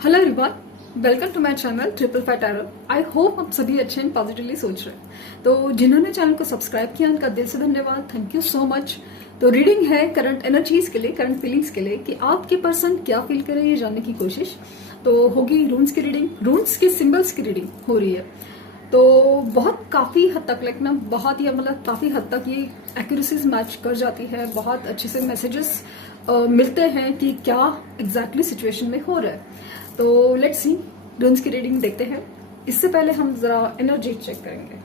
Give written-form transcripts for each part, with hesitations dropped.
Hello everyone, welcome to my channel triple five tarot. I hope आप सभी अच्छे and positively सोच रहे हैं। तो जिन्होंने चैनल को सब्सक्राइब किया उनका दिल से धन्यवाद, थैंक यू सो मच। तो रीडिंग है करंट एनर्जीज के लिए, करंट फीलिंग्स के लिए कि आपके पर्सन क्या फील करे ये जानने की कोशिश। तो होगी रून्स की रीडिंग, रून्स के सिंबल्स की रीडिंग हो रही है। तो बहुत काफी हद तक लाइक ना बहुत ही मतलब काफी हद तक ये एक्यूरेसीज मैच कर जाती है। बहुत अच्छे से मैसेजेस मिलते हैं कि क्या एग्जैक्टली सिचुएशन में हो रहा है। तो लेट्स सी रून्स की रीडिंग देखते हैं। इससे पहले हम जरा एनर्जी चेक करेंगे।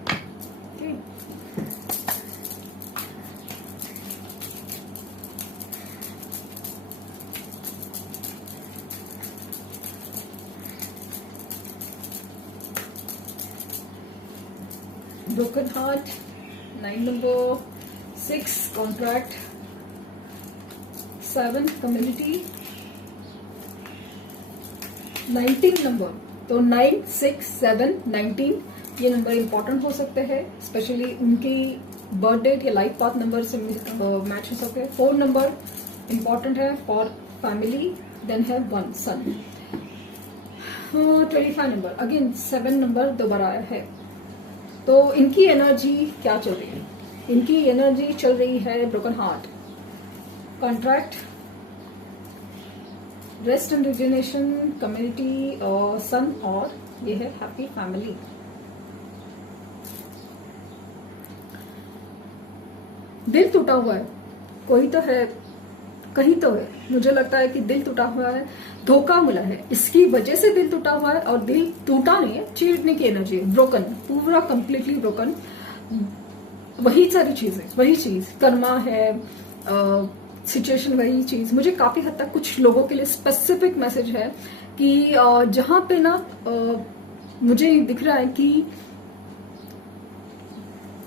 Broken heart, 9 number, 6 contract, 7 community, 19 number. तो 9, 6, 7, 19 ये नंबर इंपॉर्टेंट हो सकते हैं, स्पेशली उनकी बर्थ डेट या लाइफ पाथ नंबर से मैच हो सकते हैं। 4 नंबर इंपॉर्टेंट है फॉर फैमिली, देन है 1 सन। 25 नंबर, अगेन 7 नंबर दोबारा आया है। तो इनकी एनर्जी क्या चल रही है? इनकी एनर्जी चल रही है broken heart, contract, rest and rejuvenation, community और सन, और ये है हैप्पी फैमिली। दिल टूटा हुआ है, कोई तो है, कहीं तो है। मुझे लगता है कि दिल टूटा हुआ है, धोखा मिला है, इसकी वजह से दिल टूटा हुआ है। और दिल टूटा नहीं है, चीरने की एनर्जी है, ब्रोकन, पूरा कंप्लीटली ब्रोकन। वही सारी चीजें, वही चीज कर्मा है, सिचुएशन वही चीज। मुझे काफी हद तक कुछ लोगों के लिए स्पेसिफिक मैसेज है कि जहां पे ना मुझे दिख रहा है कि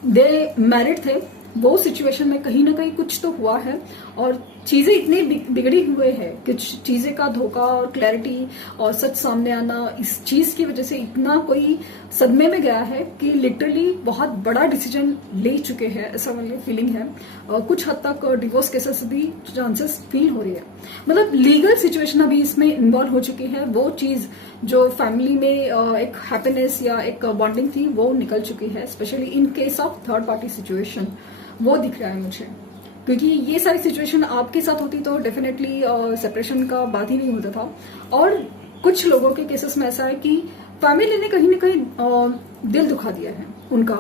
दे मैरिड थे, वो सिचुएशन में कहीं ना कहीं कुछ तो हुआ है और चीजें इतनी बिगड़ी हुए हैं, कुछ चीजें का धोखा और क्लैरिटी और सच सामने आना, इस चीज की वजह से इतना कोई सदमे में गया है कि लिटरली बहुत बड़ा डिसीजन ले चुके हैं, ऐसा मुझे फीलिंग है। कुछ हद तक डिवोर्स केसेस भी चांसेस फील हो रही है, मतलब लीगल सिचुएशन अभी इसमें इन्वॉल्व हो चुकी है। वो चीज जो फैमिली में एक हैप्पीनेस या एक बॉन्डिंग थी वो निकल चुकी है, specially in case of third party situation वो दिख रहा है मुझे। क्योंकि ये सारी सिचुएशन आपके साथ होती तो डेफिनेटली सेपरेशन का बात ही नहीं होता था। और कुछ लोगों के केसेस में ऐसा है कि फैमिली ने कहीं ना कहीं दिल दुखा दिया है उनका।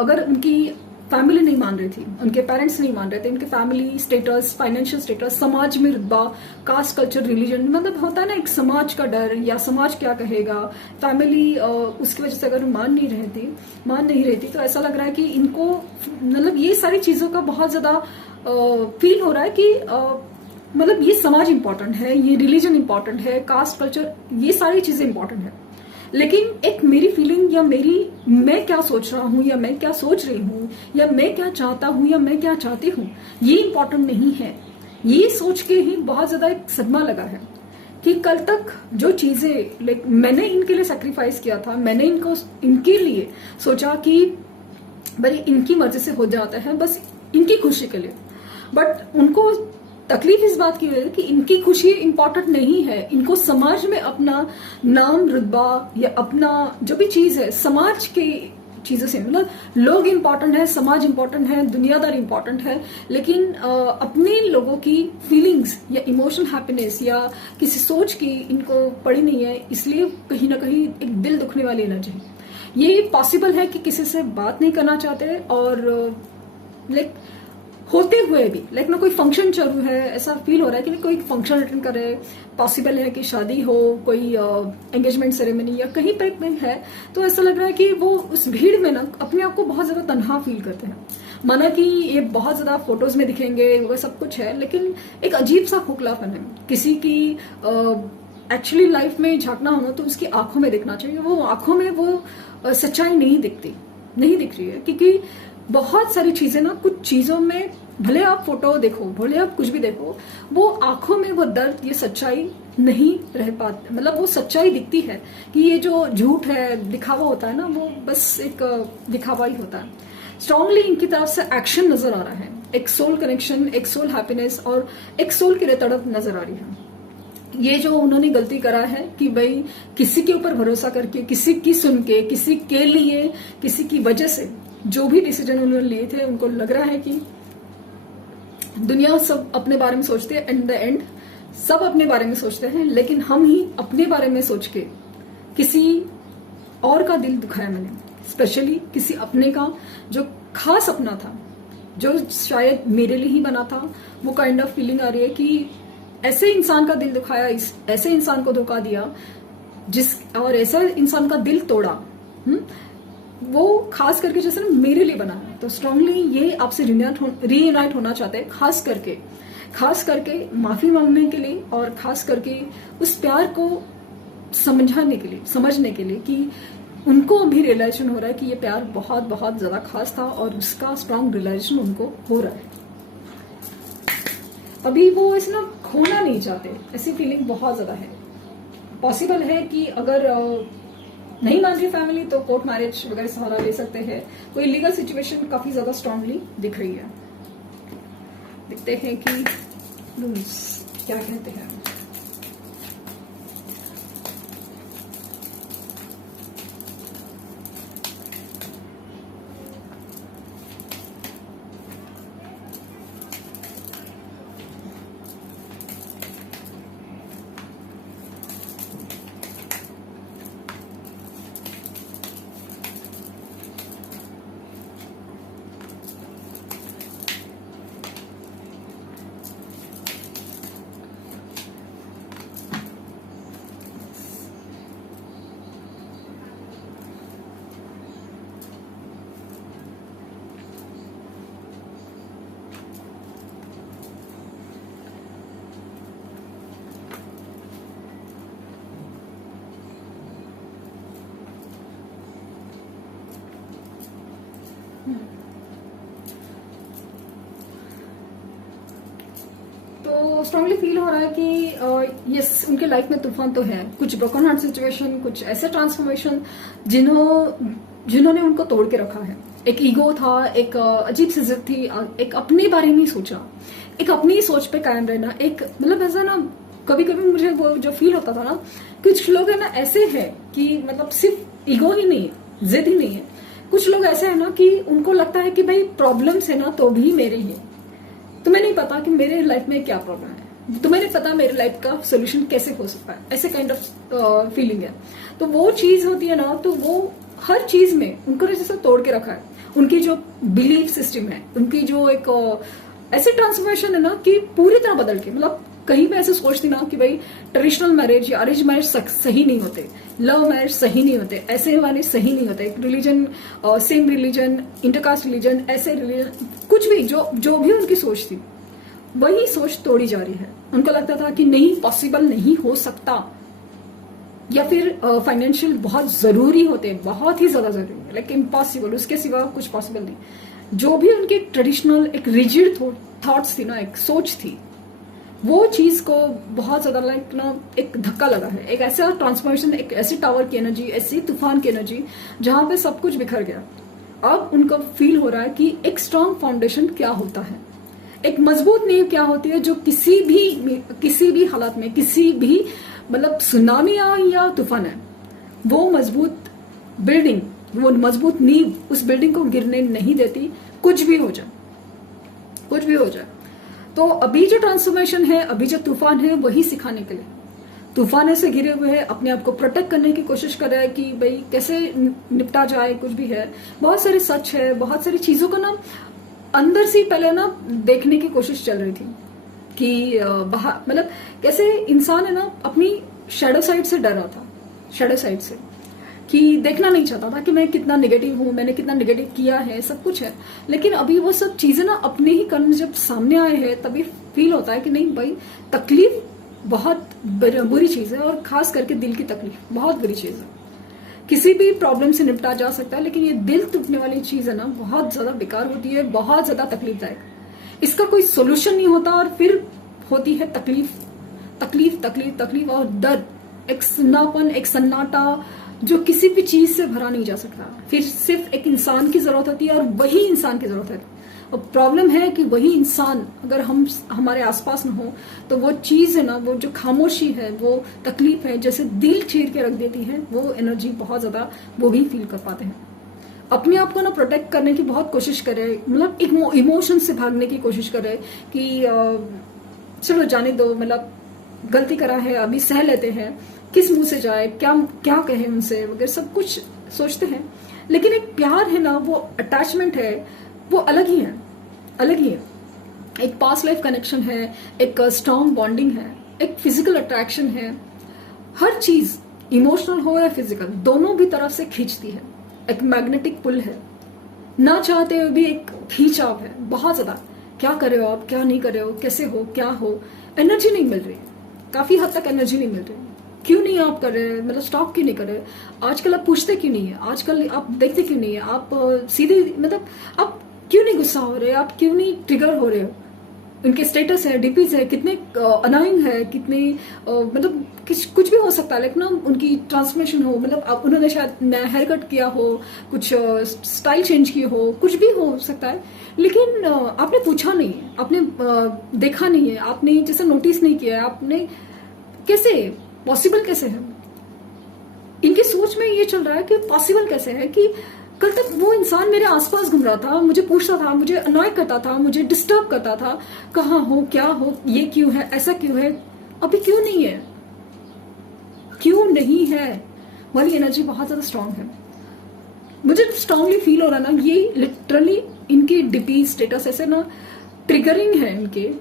अगर उनकी फैमिली नहीं मान रही थी, उनके पेरेंट्स नहीं मान रहे थे, उनके फैमिली स्टेटस, फाइनेंशियल स्टेटस, समाज में रुतबा, कास्ट, कल्चर, रिलीजन, मतलब होता है ना एक समाज का डर या समाज क्या कहेगा, फैमिली उसकी वजह से अगर मान नहीं रही थी तो ऐसा लग रहा है कि इनको मतलब ये सारी चीजों का बहुत ज्यादा फील हो रहा है कि मतलब ये समाज इंपॉर्टेंट है, ये रिलीजन इंपॉर्टेंट है, कास्ट, कल्चर, ये सारी चीजें इंपॉर्टेंट है। लेकिन एक मेरी फीलिंग या मैं क्या सोच रहा हूं या मैं क्या सोच रही हूं या मैं क्या चाहता हूं या मैं क्या चाहती हूं, ये इंपॉर्टेंट नहीं है। ये सोच के ही बहुत ज्यादा एक सदमा लगा है कि कल तक जो चीजें लाइक मैंने इनके लिए सेक्रीफाइस किया था, मैंने इनके लिए सोचा कि भाई इनकी मर्जी से हो जाता है, बस इनकी खुशी के लिए। बट उनको तकलीफ इस बात की है कि इनकी खुशी इंपॉर्टेंट नहीं है, इनको समाज में अपना नाम, रुतबा या अपना जो भी चीज है समाज की चीजों से, मतलब लोग इंपॉर्टेंट है, समाज इंपॉर्टेंट है, दुनियादार इंपॉर्टेंट है, लेकिन अपने लोगों की फीलिंग्स या इमोशनल हैप्पीनेस या किसी सोच की इनको पड़ी नहीं है। इसलिए कहीं ना कहीं एक दिल दुखने वाली एनर्जी है। ये पॉसिबल है कि किसी से बात नहीं करना चाहते और लाइक होते हुए भी लाइक ना कोई फंक्शन चालू है, ऐसा फील हो रहा है कि कोई फंक्शन अटेंड कर रहे हैं, पॉसिबल है कि शादी हो, कोई एंगेजमेंट सेरेमनी या कहीं पे है। तो ऐसा लग रहा है कि वो उस भीड़ में ना अपने आप को बहुत ज्यादा तन्हा फील करते हैं। माना कि ये बहुत ज्यादा फोटोज में दिखेंगे, वो सब कुछ है, लेकिन एक अजीब सा खोखलापन है। किसी की एक्चुअली लाइफ में झांकना हो तो उसकी आंखों में दिखना चाहिए, वो आंखों में वो सच्चाई नहीं दिख रही है। क्योंकि बहुत सारी चीजें ना, कुछ चीजों में भले आप फोटो देखो, भले आप कुछ भी देखो, वो आंखों में वो दर्द, ये सच्चाई नहीं रह पाती, मतलब वो सच्चाई दिखती है कि ये जो झूठ है, दिखावा होता है ना, वो बस एक दिखावा ही होता है। स्ट्रांगली इनकी तरफ से एक्शन नजर आ रहा है, एक सोल कनेक्शन, एक सोल हैप्पीनेस और एक सोल के लिए तड़प नजर आ रही है ये जो उन्होंने गलती करा है कि भाई किसी के ऊपर भरोसा करके, किसी की सुन के, किसी के लिए, किसी की वजह से जो भी डिसीजन उन्होंने लिए थे, उनको लग रहा है कि दुनिया सब अपने बारे में सोचती है, एट द एंड सब अपने बारे में सोचते हैं, लेकिन हम ही अपने बारे में सोच के किसी और का दिल दुखाया मैंने, स्पेशली किसी अपने का जो खास अपना था, जो शायद मेरे लिए ही बना था। वो काइंड ऑफ फीलिंग आ रही है कि ऐसे इंसान का दिल दुखाया, ऐसे इंसान को धोखा दिया, और ऐसा इंसान का दिल तोड़ा, वो खास करके जैसे ना मेरे लिए बना है। तो स्ट्रांगली ये आपसे रीयूनाइट होना चाहते हैं, खास करके माफी मांगने के लिए, और खास करके उस प्यार को समझने के लिए कि उनको अभी रियलाइजेशन हो रहा है कि ये प्यार बहुत बहुत ज्यादा खास था, और उसका स्ट्रांग रियलाइजेशन उनको हो रहा है। अभी वो इस ना खोना नहीं चाहते, ऐसी फीलिंग बहुत ज्यादा है। पॉसिबल है कि अगर नहीं मान रही फैमिली तो कोर्ट मैरिज वगैरह सहारा ले सकते हैं। कोई लीगल सिचुएशन काफी ज्यादा स्ट्रांगली दिख रही है। देखते हैं कि रूल्स क्या कहते हैं। तो स्ट्रांगली फील हो रहा है कि यस, उनके लाइफ में तूफान तो है, कुछ ब्रोकन हार्ट सिचुएशन, कुछ ऐसे ट्रांसफॉर्मेशन जिन्होंने उनको तोड़ के रखा है। एक ईगो था, एक अजीब सी जिद थी, एक अपने बारे में ही सोचा, एक अपनी सोच पे कायम रहना। एक मतलब ऐसा ना, कभी कभी मुझे वो जो फील होता था ना, कुछ लोग है ना ऐसे है कि मतलब सिर्फ ईगो ही नहीं है, जिद ही नहीं है। कुछ लोग ऐसे है ना कि उनको लगता है कि भाई प्रॉब्लम्स है ना तो भी मेरे ही, तुम्हें नहीं पता कि मेरे लाइफ में क्या प्रॉब्लम है, तुम्हें नहीं पता मेरे लाइफ का सोल्यूशन कैसे हो सकता है, ऐसे काइंड ऑफ फीलिंग है। तो वो चीज होती है ना, तो वो हर चीज में उनको जैसे तोड़ के रखा है। उनकी जो बिलीफ सिस्टम है, उनकी जो एक ऐसे ट्रांसफॉर्मेशन है ना कि पूरी तरह बदल के, मतलब कहीं पे ऐसे सोचती ना कि भाई ट्रेडिशनल मैरिज या अरेंज मैरिज सही नहीं होते, लव मैरिज सही नहीं होते, ऐसे मैरिज सही नहीं होते, religion same religion, intercaste religion, ऐसे रिलीजन, कुछ भी जो भी उनकी सोच थी, वही सोच तोड़ी जा रही है। उनको लगता था कि नहीं, पॉसिबल नहीं हो सकता, या फिर फाइनेंशियल बहुत जरूरी होते, बहुत ही ज्यादा जरूरी है, लेकिन इम्पॉसिबल, उसके सिवा कुछ पॉसिबल नहीं। जो भी उनकी ट्रेडिशनल एक रिजिड थॉट्स थी ना, एक सोच थी, वो चीज को बहुत ज्यादा लाइक ना एक धक्का लगा है। एक ऐसा ट्रांसफॉर्मेशन, एक ऐसी टावर की एनर्जी, ऐसी तूफान की एनर्जी जहां पे सब कुछ बिखर गया। अब उनको फील हो रहा है कि एक स्ट्रांग फाउंडेशन क्या होता है, एक मजबूत नींव क्या होती है, जो किसी भी हालत में, किसी भी मतलब सुनामी आए या तूफान है, वो मजबूत बिल्डिंग, वो मजबूत नींव उस बिल्डिंग को गिरने नहीं देती, कुछ भी हो जाए, कुछ भी हो जाए। तो अभी जो ट्रांसफॉर्मेशन है, अभी जो तूफान है, वही सिखाने के लिए तूफान से घिरे हुए है, अपने आप को प्रोटेक्ट करने की कोशिश कर रहा है कि भाई कैसे निपटा जाए, कुछ भी है। बहुत सारे सच है, बहुत सारी चीजों को ना अंदर से पहले ना देखने की कोशिश चल रही थी कि बाहर मतलब कैसे इंसान है ना अपनी शैडो साइड से डर रहा था, शैडो साइड से, कि देखना नहीं चाहता था कि मैं कितना नेगेटिव हूं, मैंने कितना नेगेटिव किया है, सब कुछ है। लेकिन अभी वो सब चीजें ना अपने ही कर्म जब सामने आए हैं, तभी फील होता है कि नहीं भाई, तकलीफ बहुत बुरी चीज है, और खास करके दिल की तकलीफ बहुत बुरी चीज है। किसी भी प्रॉब्लम से निपटा जा सकता है, लेकिन ये दिल टूटने वाली चीज है ना, बहुत ज्यादा बेकार होती है, बहुत ज्यादा तकलीफदायक। इसका कोई सोल्यूशन नहीं होता, और फिर होती है तकलीफ, तकलीफ तकलीफ तकलीफ और दर्द, एक सुन्नापन, एक सन्नाटा जो किसी भी चीज से भरा नहीं जा सकता। फिर सिर्फ एक इंसान की जरूरत होती है, और वही इंसान की जरूरत है। और प्रॉब्लम है कि वही इंसान अगर हम हमारे आसपास न हो तो वो चीज है ना, वो जो खामोशी है, वो तकलीफ है, जैसे दिल चीर के रख देती है, वो एनर्जी बहुत ज्यादा वो भी फील कर पाते हैं। अपने आप को ना प्रोटेक्ट करने की बहुत कोशिश करे, मतलब एक इमोशन से भागने की कोशिश करे कि चलो जाने दो, मतलब गलती करा है अभी सह लेते हैं, किस मुंह से जाए, क्या क्या कहे उनसे वगैरह सब कुछ सोचते हैं। लेकिन एक प्यार है ना, वो अटैचमेंट है, वो अलग ही है, अलग ही है। एक पास्ट लाइफ कनेक्शन है, एक स्ट्रॉन्ग बॉन्डिंग है, एक फिजिकल अट्रैक्शन है। हर चीज इमोशनल हो या फिजिकल, दोनों भी तरफ से खींचती है। एक मैग्नेटिक पुल है, ना चाहते हुए भी एक खींचाव है बहुत ज्यादा। क्या कर रहे हो आप, क्या नहीं कर रहे हो, कैसे हो, क्या हो, एनर्जी नहीं मिल रही है, काफी हद तक एनर्जी नहीं मिल रही है। क्यों नहीं आप कर रहे, मतलब स्टॉप क्यों नहीं कर रहे? आजकल आप पूछते क्यों नहीं है, आजकल आप देखते क्यों नहीं है, आप सीधे मतलब आप क्यों नहीं गुस्सा हो रहे, आप क्यों नहीं ट्रिगर हो रहे हो? उनके स्टेटस है, डीपीज है, कितने अनाइंग है, कितने मतलब कुछ भी हो सकता है, लेकिन ना उनकी ट्रांसफॉर्मेशन हो, मतलब उन्होंने शायद नया हेयर कट किया हो, कुछ स्टाइल चेंज की हो, कुछ भी हो सकता है, लेकिन आपने पूछा नहीं है, आपने देखा नहीं है, आपने जैसे नोटिस नहीं किया है, आपने कैसे पॉसिबल कैसे है? इनकी सोच में ये चल रहा है कि पॉसिबल कैसे है कि कल तक वो इंसान मेरे आसपास घूम रहा था, मुझे पूछता था, मुझे अनॉय करता था, मुझे डिस्टर्ब करता था, कहाँ हो, क्या हो, ये क्यों है, ऐसा क्यों है, अभी क्यों नहीं है, क्यों नहीं है? वाली एनर्जी बहुत ज्यादा स्ट्रांग है। मुझे स्ट्रांगली फील हो रहा ना, ये लिटरली इनकी डीपी स्टेटस ऐसे ना ट्रिगरिंग है, इनके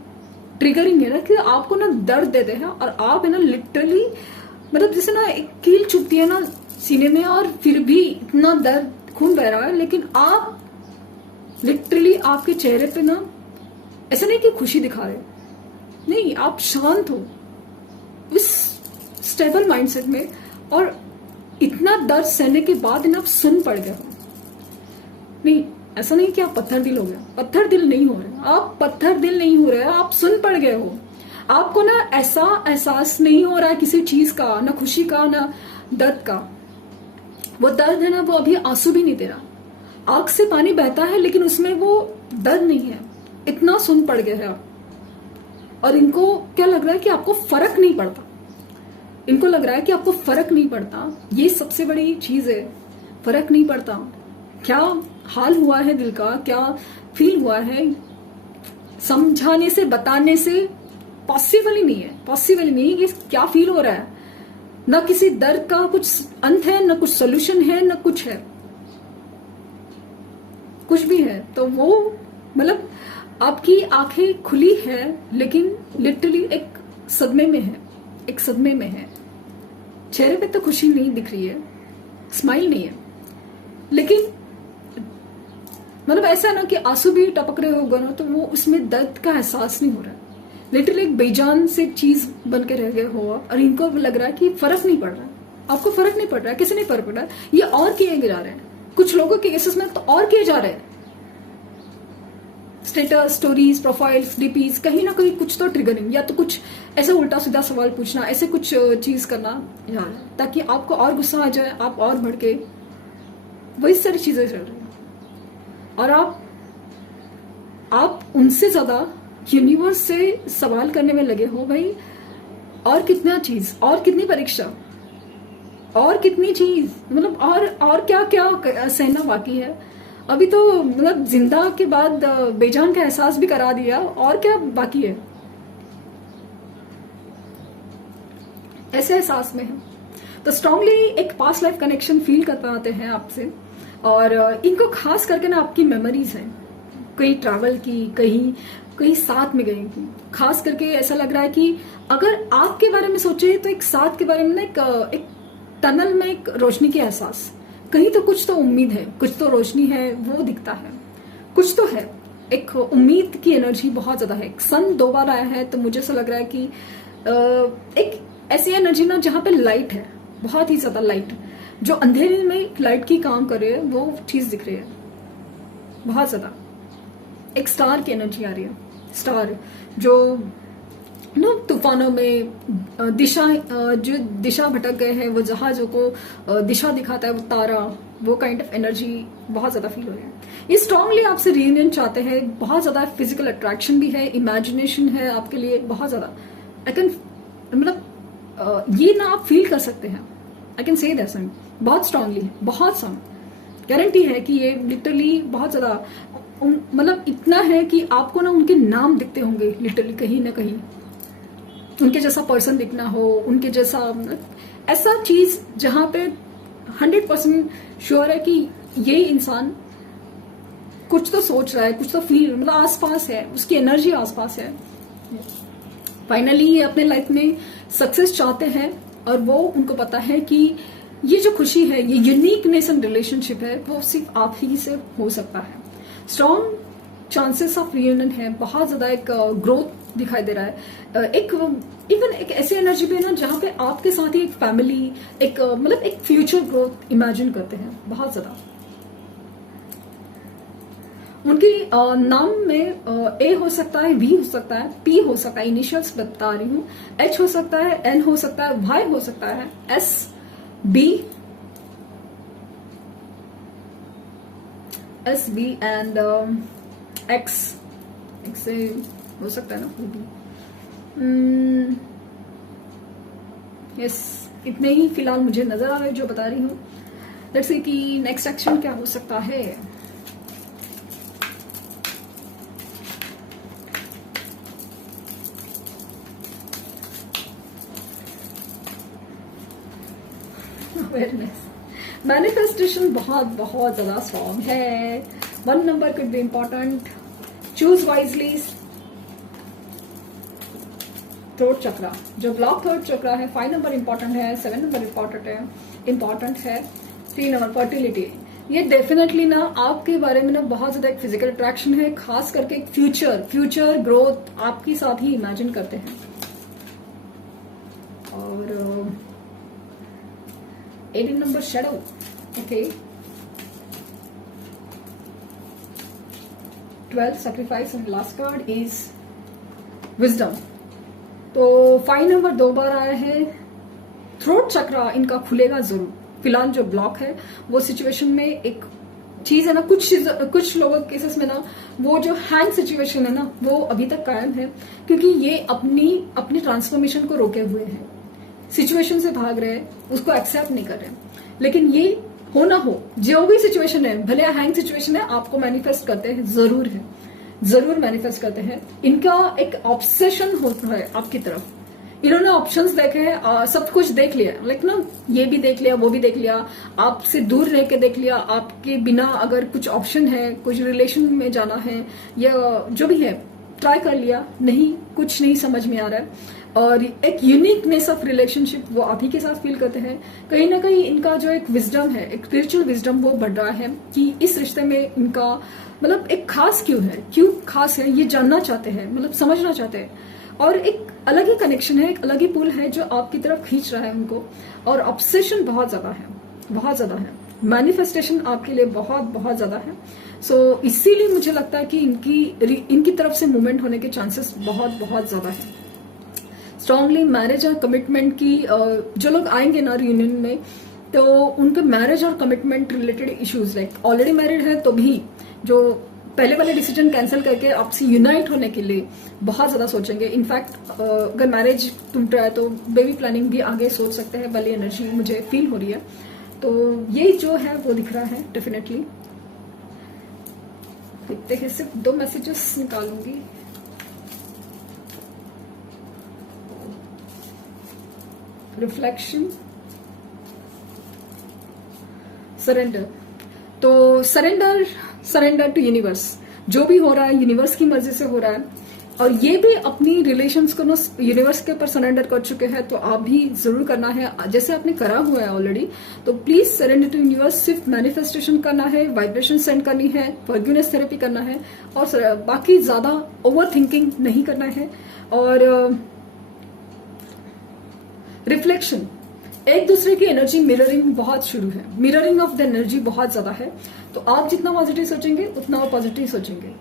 ट्रिगरिंग है ना कि आपको ना दर्द देते हैं और आप है ना लिटरली, मतलब जैसे ना एक कील चुभती है ना सीने में और फिर भी इतना दर्द, खून बह रहा है, लेकिन आप लिटरली आपके चेहरे पे ना ऐसा नहीं कि खुशी दिखा रहे, नहीं, आप शांत हो इस स्टेबल माइंडसेट में, और इतना दर्द सहने के बाद ना आप सुन पड़ गए हो। नहीं, ऐसा नहीं कि आप पत्थर दिल हो गए, पत्थर दिल नहीं हो रहे, आप पत्थर दिल नहीं हो रहे, आप सुन पड़ गए हो। आपको ना ऐसा एहसास नहीं हो रहा है किसी चीज का, ना खुशी का, ना दर्द का। वो दर्द है ना, वो अभी आंसू भी नहीं दे रहा, आंख से पानी बहता है लेकिन उसमें वो दर्द नहीं है, इतना सुन पड़ गए हैं आप। और इनको क्या लग रहा है कि आपको फर्क नहीं पड़ता, इनको लग रहा है कि आपको फर्क नहीं पड़ता। ये सबसे बड़ी चीज है, फर्क नहीं पड़ता। क्या हाल हुआ है दिल का, क्या फील हुआ है, समझाने से बताने से पॉसिबल ही नहीं है, पॉसिबल ही नहीं है कि क्या फील हो रहा है। ना किसी दर्द का कुछ अंत है, ना कुछ सोल्यूशन है, ना कुछ है, कुछ भी है। तो वो मतलब आपकी आंखें खुली है लेकिन लिटरली एक सदमे में है, एक सदमे में है। चेहरे पे तो खुशी नहीं दिख रही है, स्माइल नहीं है, लेकिन मतलब ऐसा है ना कि आंसू भी टपक रहे होगा ना तो वो उसमें दर्द का एहसास नहीं हो रहा है। लिटरली एक बेजान से चीज बन के रह गए हो आप, और इनको लग रहा है कि फर्क नहीं पड़ रहा है, आपको फर्क नहीं पड़ रहा है, किसी नहीं फर्क पड़ रहा है, ये और किए जा रहे हैं। कुछ लोगों के केसेस में तो और किए जा रहे हैं, स्टेटस, स्टोरीज, प्रोफाइल्स, डीपीज, कहीं ना कहीं कुछ तो ट्रिगरिंग, या तो कुछ ऐसा उल्टा सीधा सवाल पूछना, ऐसे कुछ चीज करना यार, ताकि आपको और गुस्सा आ जाए, आप और भड़के, वही सारी चीजें चल रही हैं। और आप उनसे ज्यादा यूनिवर्स से सवाल करने में लगे हो भाई, और कितना चीज, और कितनी परीक्षा, और कितनी चीज, मतलब और क्या क्या सहना बाकी है। अभी तो मतलब जिंदा के बाद बेजान का एहसास भी करा दिया, और क्या बाकी है, ऐसे एहसास में है। तो स्ट्रांगली एक पास्ट लाइफ कनेक्शन फील कर पाते हैं आपसे, और इनको खास करके ना आपकी मेमोरीज हैं, कहीं ट्रैवल की, कहीं कहीं साथ में गई थी। खास करके ऐसा लग रहा है कि अगर आपके बारे में सोचे तो एक साथ के बारे में ना एक टनल में एक रोशनी के एहसास, कहीं तो कुछ तो उम्मीद है, कुछ तो रोशनी है, वो दिखता है, कुछ तो है, एक उम्मीद की एनर्जी बहुत ज्यादा है। सन 2 बार आया है तो मुझे ऐसा लग रहा है कि एक ऐसी एनर्जी ना जहाँ पे लाइट है, बहुत ही ज्यादा लाइट, जो अंधेरे में लाइट की काम कर रही है, वो चीज दिख रही है बहुत ज्यादा। एक स्टार की एनर्जी आ रही है, स्टार जो तूफानों में दिशा, जो दिशा भटक गए हैं, वो जहाजों को दिशा दिखाता है वो तारा, वो काइंड ऑफ एनर्जी बहुत ज्यादा फील हो रही है। ये स्ट्रांगली आपसे रियूनियन चाहते हैं, बहुत ज्यादा फिजिकल अट्रैक्शन भी है, इमेजिनेशन है आपके लिए बहुत ज्यादा। आई कैन मतलब ये ना आप फील कर सकते हैं, आई कैन से दैट बहुत स्ट्रांगली, बहुत स्ट्रांग गारंटी है कि ये लिटरली बहुत ज्यादा मतलब इतना है कि आपको ना उनके नाम दिखते होंगे लिटरली कहीं ना कहीं, उनके जैसा पर्सन दिखना हो, उनके जैसा ऐसा चीज जहां पे 100% श्योर है कि ये इंसान कुछ तो सोच रहा है, कुछ तो फील मतलब आसपास है, उसकी एनर्जी आसपास है। फाइनली ये अपने लाइफ में सक्सेस चाहते हैं और वो उनको पता है कि ये जो खुशी है, ये यूनिकनेस इन रिलेशनशिप है, वो सिर्फ आप ही से हो सकता है। स्ट्रॉन्ग चांसेस ऑफ रियूनियन है, बहुत ज्यादा एक ग्रोथ दिखाई दे रहा है, एक इवन एक ऐसी एनर्जी भी है ना जहां पे आपके साथ ही एक फैमिली, एक मतलब एक फ्यूचर ग्रोथ इमेजिन करते हैं बहुत ज्यादा। उनकी नाम में ए हो सकता है, वी हो सकता है, पी हो सकता है, इनिशियल्स बता रही हूँ, एच हो सकता है, एन हो सकता है, वाई हो सकता है, एस, बी एंड एक्स से हो सकता है ना। यस, इतने ही फिलहाल मुझे नजर आ रहे जो बता रही हूँ। लेट्स सी कि नेक्स्ट एक्शन क्या हो सकता है। अवेयरनेस, मैनिफेस्टेशन बहुत बहुत ज्यादा स्ट्रॉन्ग है। 1 number could be important, choose wisely. Throat chakra जो ब्लॉक थ्रोट चक्रा है, 5 नंबर इंपॉर्टेंट है, 7 नंबर इंपॉर्टेंट है, 3 नंबर फर्टिलिटी। ये डेफिनेटली ना आपके बारे में ना बहुत ज्यादा एक फिजिकल अट्रैक्शन है, खास करके एक फ्यूचर ग्रोथ आपके साथ ही इमेजिन करते हैं। और 18 number shadow, okay. 12 sacrifice and last card is wisdom. तो 5 नंबर 2 बार आया है। थ्रोट चक्रा इनका खुलेगा जरूर। फिलहाल जो ब्लॉक है वो सिचुएशन में एक चीज है ना, कुछ लोगों के केसेस में ना वो जो हैंग सिचुएशन है ना वो अभी तक कायम है, क्योंकि ये अपनी ट्रांसफॉर्मेशन को रोके हुए हैं, सिचुएशन से भाग रहे हैं, उसको एक्सेप्ट नहीं कर रहे। लेकिन ये हो ना हो, जो भी सिचुएशन है, भले हैंग सिचुएशन है, आपको मैनिफेस्ट करते हैं, जरूर मैनिफेस्ट करते हैं। इनका एक ऑब्सेशन होता है आपकी तरफ। इन्होंने ऑप्शंस देखे हैं, सब कुछ देख लिया, लाइक ना ये भी देख लिया, वो भी देख लिया, आपसे दूर रह के देख लिया, आपके बिना अगर कुछ ऑप्शन है, कुछ रिलेशन में जाना है या जो भी है, ट्राई कर लिया, नहीं कुछ नहीं समझ में आ रहा है। और एक यूनिकनेस ऑफ रिलेशनशिप वो आप ही के साथ फील करते हैं। कहीं ना कहीं इनका जो एक विजडम है, एक स्पिरिचुअल विजडम, वो बढ़ रहा है कि इस रिश्ते में इनका मतलब एक खास क्यों खास है, ये जानना चाहते हैं, मतलब समझना चाहते हैं। और एक अलग ही कनेक्शन है, एक अलग ही पुल है जो आपकी तरफ खींच रहा है उनको। और ऑब्सेशन बहुत ज्यादा है। मैनिफेस्टेशन आपके लिए बहुत ज्यादा है। सो इसीलिए मुझे लगता है कि इनकी तरफ से मूवमेंट होने के चांसेस बहुत ज्यादा है। स्ट्रांगली मैरिज और कमिटमेंट की जो लोग आएंगे ना रियूनियन में, तो उनके मैरिज और commitment related issues, like already married है तो भी जो पहले वाले डिसीजन कैंसिल करके आपसे यूनाइट होने के लिए बहुत ज्यादा सोचेंगे। इनफैक्ट अगर मैरिज टूट रहा है तो बेबी प्लानिंग भी आगे सोच सकते हैं, वाली एनर्जी मुझे फील हो रही है। तो ये जो है वो दिख रहा है डेफिनेटली। देखते हैं, सिर्फ 2 मैसेजेस निकालूंगी। Reflection, surrender. तो सरेंडर टू यूनिवर्स, जो भी हो रहा है यूनिवर्स की मर्जी से हो रहा है। और ये भी अपनी रिलेशंस को ना यूनिवर्स के ऊपर सरेंडर कर चुके हैं, तो आप भी जरूर करना है, जैसे आपने करा हुआ है ऑलरेडी। तो प्लीज सरेंडर टू यूनिवर्स, सिर्फ मैनिफेस्टेशन करना है, वाइब्रेशन सेंड करनी है, फॉरगिवनेस थेरेपी करना है, और बाकी ज्यादा ओवर थिंकिंग नहीं करना है। और रिफ्लेक्शन, एक दूसरे की एनर्जी मिररिंग बहुत शुरू है, मिररिंग ऑफ द एनर्जी बहुत ज्यादा है। तो आप जितना पॉजिटिव सोचेंगे उतना वो पॉजिटिव सोचेंगे।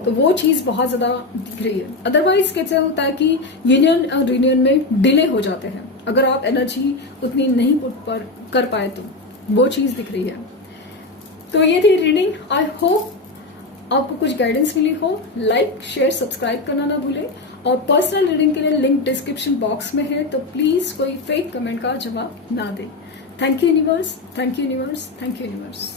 तो वो चीज बहुत ज्यादा दिख रही है। अदरवाइज कैसे होता है कि यूनियन और रीयूनियन में डिले हो जाते हैं, अगर आप एनर्जी उतनी नहीं पुट कर पाए तो वो चीज दिख रही है। तो ये थी रीडिंग। आई होप आपको कुछ गाइडेंस मिली हो। लाइक शेयर सब्सक्राइब करना ना भूलें, और पर्सनल रीडिंग के लिए लिंक डिस्क्रिप्शन बॉक्स में है, तो प्लीज कोई फेक कमेंट का जवाब ना दें। Thank you universe, thank you universe, thank you universe.